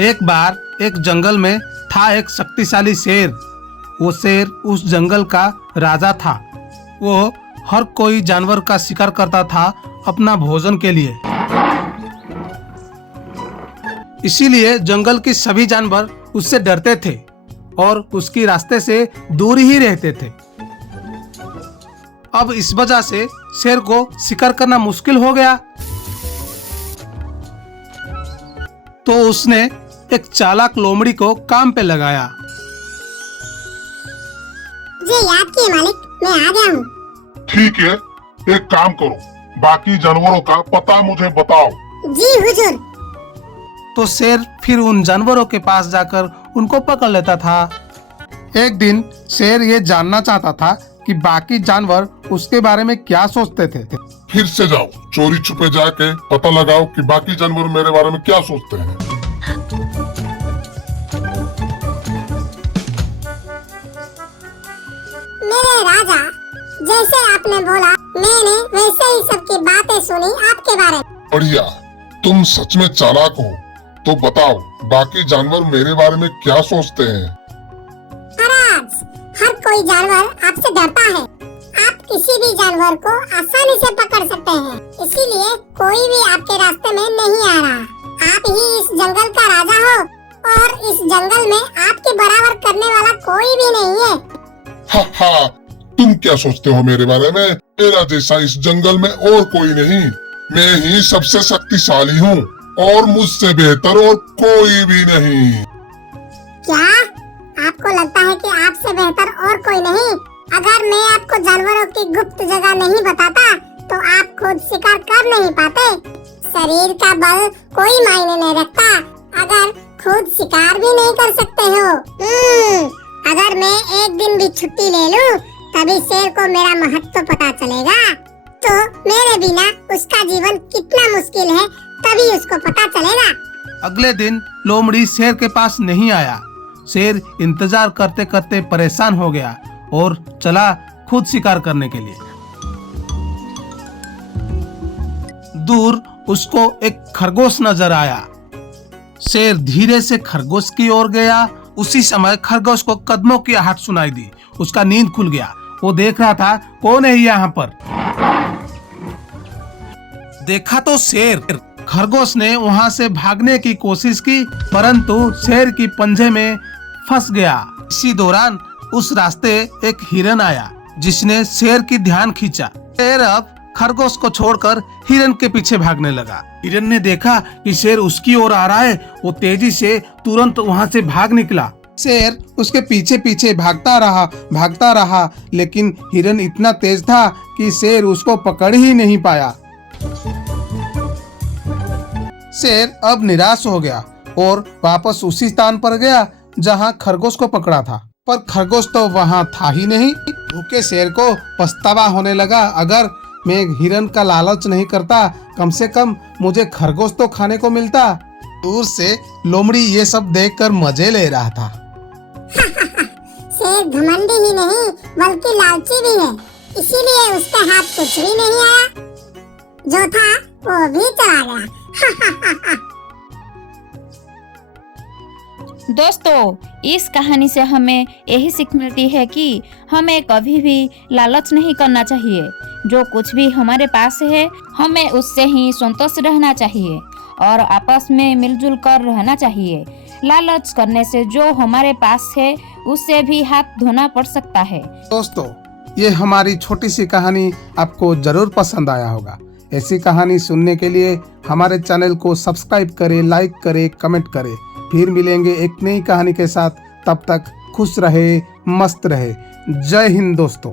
एक बार एक जंगल में था एक शक्तिशाली शेर। वो शेर उस जंगल का राजा था। वो हर कोई जानवर का शिकार करता था अपना भोजन के लिए। इसीलिए जंगल के सभी जानवर उससे डरते थे और उसकी रास्ते से दूर ही रहते थे। अब इस वजह से शेर को शिकार करना मुश्किल हो गया। तो उसने एक चालाक लोमड़ी को काम पे लगाया। जी याद किए मालिक, मैं आ गया हूँ। ठीक है, एक काम करो, बाकी जानवरों का पता मुझे बताओ। जी हुजूर। तो शेर फिर उन जानवरों के पास जाकर उनको पकड़ लेता था। एक दिन शेर ये जानना चाहता था कि बाकी जानवर उसके बारे में क्या सोचते थे। फिर से जाओ, चोरी छुपे जाके पता लगाओ कि बाकी जानवर मेरे बारे में क्या सोचते हैं। मेरे राजा, जैसे आपने बोला मैंने वैसे ही सबकी बातें सुनी आपके बारे में। बढ़िया, तुम सच में चालाक हो। तो बताओ, बाकी जानवर मेरे बारे में क्या सोचते हैं? महाराज, हर कोई जानवर आपसे डरता है। आप किसी भी जानवर को आसानी से पकड़ सकते हैं, इसीलिए कोई भी आपके रास्ते में नहीं आ रहा। आप ही इस जंगल का राजा हो और इस जंगल में आपके बराबर करने वाला कोई भी नहीं है। हा हा, तुम क्या सोचते हो मेरे बारे में? मेरा जैसा इस जंगल में और कोई नहीं। मैं ही सबसे शक्तिशाली हूँ और मुझसे बेहतर और कोई भी नहीं। क्या आपको लगता है कि आपसे बेहतर और कोई नहीं? अगर मैं आपको जानवरों की गुप्त जगह नहीं बताता तो आप खुद शिकार कर नहीं पाते। शरीर का बल कोई मायने नहीं रखता अगर खुद शिकार भी नहीं कर सकते हो। अगर मैं एक दिन भी छुट्टी ले लूं, तभी शेर को मेरा महत्व पता चलेगा। तो मेरे बिना उसका जीवन कितना मुश्किल है, तभी उसको पता चलेगा। अगले दिन लोमड़ी शेर के पास नहीं आया। शेर इंतजार करते करते परेशान हो गया और चला खुद शिकार करने के लिए। दूर उसको एक खरगोश नजर आया। शेर धीरे से खरगोश की ओर गया। उसी समय खरगोश को कदमों की आहट सुनाई दी। उसका नींद खुल गया। वो देख रहा था कौन है यहाँ पर। देखा तो शेर। खरगोश ने वहाँ से भागने की कोशिश की, परंतु शेर की पंजे में फंस गया। इसी दौरान उस रास्ते एक हिरन आया जिसने शेर की ध्यान खींचा। शेर अब खरगोश को छोड़कर हिरन के पीछे भागने लगा। हिरन ने देखा कि शेर उसकी ओर आ रहा है। वो तेजी से तुरंत वहाँ से भाग निकला। शेर उसके पीछे पीछे भागता रहा, लेकिन हिरन इतना तेज था कि शेर उसको पकड़ ही नहीं पाया। शेर अब निराश हो गया और वापस उसी स्थान पर गया जहाँ खरगोश को पकड़ा था, पर खरगोश तो वहाँ था ही नहीं। भूखे शेर को पछतावा होने लगा, अगर मैं हिरन का लालच नहीं करता, कम से कम मुझे खरगोश तो खाने को मिलता। दूर से लोमड़ी ये सब देखकर मजे ले रहा था। शेर घमंडी ही नहीं बल्कि लालची भी है, इसीलिए उसके हाथ कुछ भी नहीं आया। जो था वो भी चला गया। दोस्तों, इस कहानी से हमें यही सीख मिलती है कि हमें कभी भी लालच नहीं करना चाहिए। जो कुछ भी हमारे पास है, हमें उससे ही संतुष्ट रहना चाहिए और आपस में मिलजुल कर रहना चाहिए। लालच करने से जो हमारे पास है उससे भी हाथ धोना पड़ सकता है। दोस्तों, ये हमारी छोटी सी कहानी आपको जरूर पसंद आया होगा। ऐसी कहानी सुनने के लिए हमारे चैनल को सब्सक्राइब करें, लाइक करें, कमेंट करें। फिर मिलेंगे एक नई कहानी के साथ। तब तक खुश रहे, मस्त रहे। जय हिंद दोस्तों।